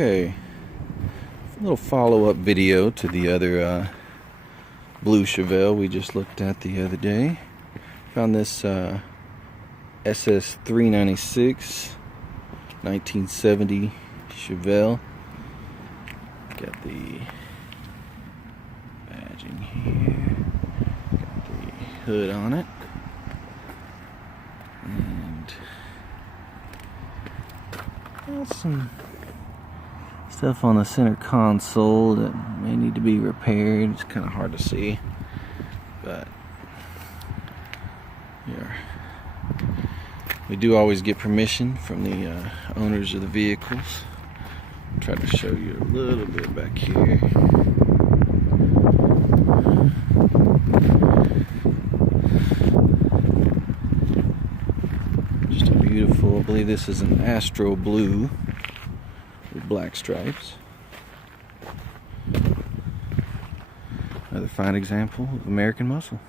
Okay, a little follow-up video to the other blue Chevelle we just looked at the other day. Found this SS 396 1970 Chevelle. Got the badging here, got the hood on it, and got some stuff on the center console that may need to be repaired. It's kind of hard to see, but here we do always get permission from the owners of the vehicles. I'll try to show you a little bit back here. Just a beautiful, I believe this is an Astro Blue with black stripes. Another fine example of American muscle.